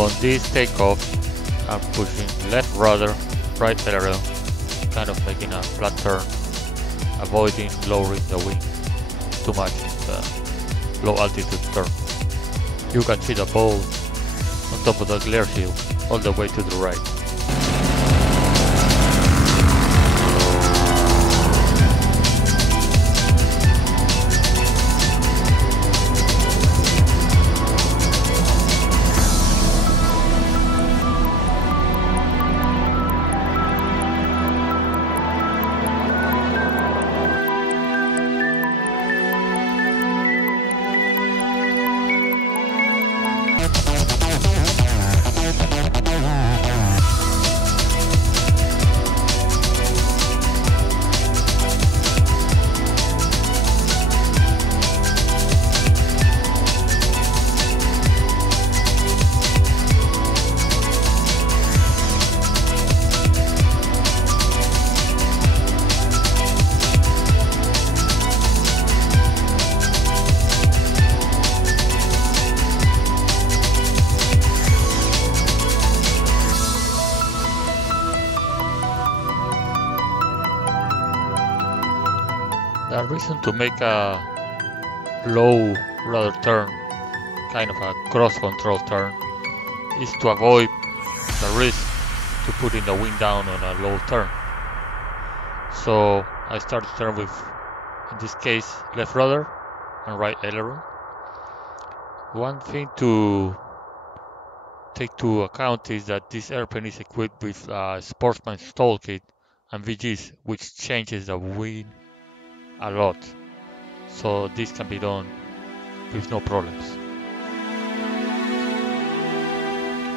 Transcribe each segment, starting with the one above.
On this takeoff, I'm pushing left rudder, right aileron, kind of making a flat turn, avoiding lowering the wing too much in the low altitude turn. You can see the ball on top of the glare shield all the way to the right. The reason to make a low rudder turn, kind of a cross control turn, is to avoid the risk to putting the wing down on a low turn. So I start the turn with, in this case, left rudder and right aileron. One thing to take into account is that this airplane is equipped with a Sportsman STOL kit and VGs, which changes the wing a lot, so this can be done with no problems.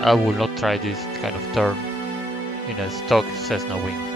I will not try this kind of turn in a stock Cessna wing.